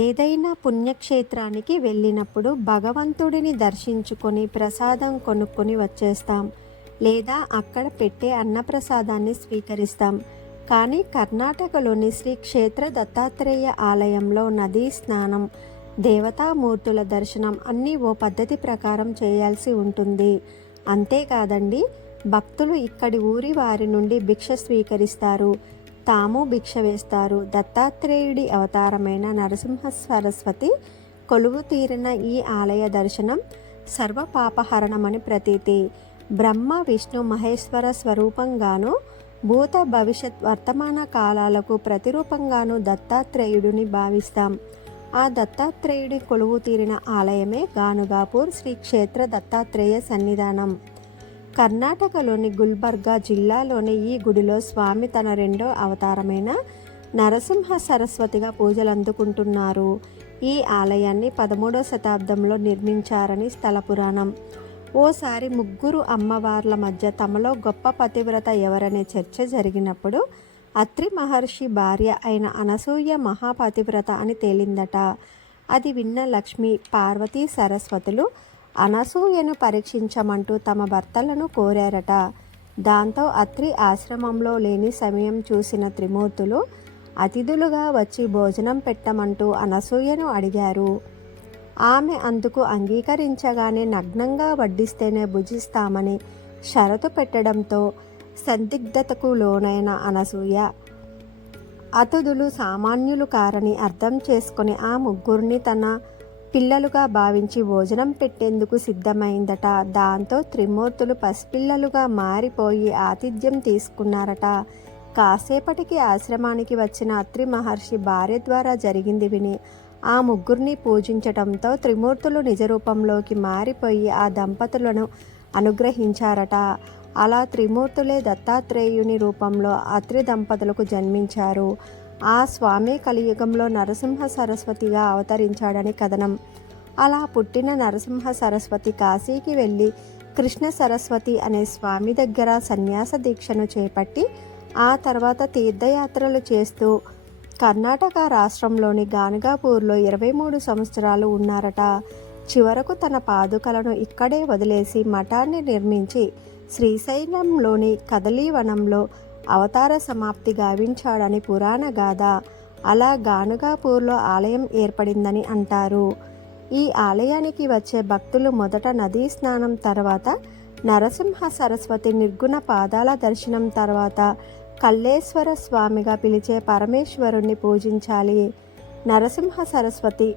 ఏదైనా పుణ్యక్షేత్రానికి వెళ్ళినప్పుడు భగవంతుడిని దర్శించుకొని ప్రసాదం కొనుక్కొని వచ్చేస్తాం. లేదా అక్కడ పెట్టే అన్నప్రసాదాన్ని స్వీకరిస్తాం. కానీ కర్ణాటకలోని శ్రీ క్షేత్ర దత్తాత్రేయ ఆలయంలో నదీ స్నానం దేవతామూర్తుల దర్శనం అన్నీ ఓ పద్ధతి ప్రకారం చేయాల్సి ఉంటుంది. అంతేకాదండి భక్తులు ఇక్కడి ఊరి వారి నుండి భిక్ష స్వీకరిస్తారు. తాము భిక్ష వేస్తారు. దత్తాత్రేయుడి అవతారమైన నరసింహ సరస్వతి కొలువు తీరిన ఈ ఆలయ దర్శనం సర్వపాపహరణమని ప్రతీతి. బ్రహ్మ విష్ణు మహేశ్వర స్వరూపంగాను భూత భవిష్యత్ వర్తమాన కాలాలకు ప్రతిరూపంగాను దత్తాత్రేయుడిని భావిస్తాం. ఆ దత్తాత్రేయుడి కొలువు తీరిన ఆలయమే గానుగాపూర్ శ్రీ క్షేత్ర దత్తాత్రేయ సన్నిధానం. కర్ణాటకలోని గుల్బర్గా జిల్లాలోని ఈ గుడిలో స్వామి తన రెండో అవతారమైన నరసింహ సరస్వతిగా పూజలు అందుకుంటున్నారు. ఈ ఆలయాన్ని పదమూడో శతాబ్దంలో నిర్మించారని స్థల పురాణం. ఓసారి ముగ్గురు అమ్మవార్ల మధ్య తమలో గొప్ప పతివ్రత ఎవరనే చర్చ జరిగినప్పుడు అత్రి మహర్షి భార్య అయిన అనసూయ మహాపతివ్రత అని తేలిందట. అది విన్న లక్ష్మి పార్వతీ సరస్వతులు అనసూయను పరీక్షించమంటూ తమ భర్తలను కోరారట. దాంతో అత్రి ఆశ్రమంలో లేని సమయం చూసిన త్రిమూర్తులు అతిథులుగా వచ్చి భోజనం పెట్టమంటూ అనసూయను అడిగారు. ఆమె అందుకు అంగీకరించగానే నగ్నంగా వడ్డిస్తేనే భుజిస్తామని షరతు పెట్టడంతో సందిగ్ధతకు లోనైన అనసూయ అతిథులు సామాన్యులు కారని అర్థం చేసుకుని ఆ ముగ్గురిని తన పిల్లలుగా భావించి భోజనం పెట్టేందుకు సిద్ధమైందట. దాంతో త్రిమూర్తులు పసిపిల్లలుగా మారిపోయి ఆతిథ్యం తీసుకున్నారట. కాసేపటికి ఆశ్రమానికి వచ్చిన అత్రి మహర్షి భార్య ద్వారా జరిగింది విని ఆ ముగ్గురిని పూజించటంతో త్రిమూర్తులు నిజరూపంలోకి మారిపోయి ఆ దంపతులను అనుగ్రహించారట. అలా త్రిమూర్తులే దత్తాత్రేయుని రూపంలో అత్రి దంపతులకు జన్మించారు. ఆ స్వామి కలియుగంలో నరసింహ సరస్వతిగా అవతరించాడని కథనం. అలా పుట్టిన నరసింహ సరస్వతి కాశీకి వెళ్ళి కృష్ణ సరస్వతి అనే స్వామి దగ్గర సన్యాస దీక్షను చేపట్టి ఆ తర్వాత తీర్థయాత్రలు చేస్తూ కర్ణాటక రాష్ట్రంలోని గానగాపూర్లో ఇరవై మూడు సంవత్సరాలు ఉన్నారట. చివరకు తన పాదుకలను ఇక్కడే వదిలేసి మఠాన్ని నిర్మించి శ్రీశైలంలోని కదలీవనంలో అవతార సమాప్తి గావించాడని పురాణ గాథ. అలా గానుగాపూర్లో ఆలయం ఏర్పడిందని అంటారు. ఈ ఆలయానికి వచ్చే భక్తులు మొదట నదీ స్నానం తర్వాత నరసింహ సరస్వతి నిర్గుణ పాదాల దర్శనం తర్వాత కల్లేశ్వర స్వామిగా పిలిచే పరమేశ్వరుణ్ణి పూజించాలి. నరసింహ సరస్వతి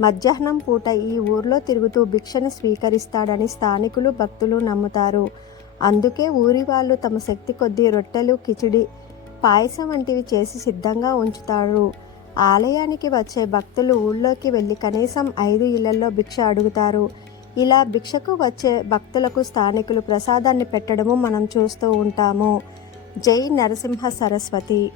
మధ్యాహ్నం పూట ఈ ఊర్లో తిరుగుతూ భిక్షను స్వీకరిస్తాడని స్థానికులు భక్తులు నమ్ముతారు. అందుకే ఊరి వాళ్ళు తమ శక్తి కొద్దీ రొట్టెలు కిచిడి పాయసం వంటివి చేసి సిద్ధంగా ఉంచుతారు. ఆలయానికి వచ్చే భక్తులు ఊళ్ళోకి వెళ్ళి కనీసం ఐదు ఇళ్ళలో భిక్ష అడుగుతారు. ఇలా భిక్షకు వచ్చే భక్తులకు స్థానికులు ప్రసాదాన్ని పెట్టడము మనం చూస్తూ ఉంటాము. జై నరసింహ సరస్వతి.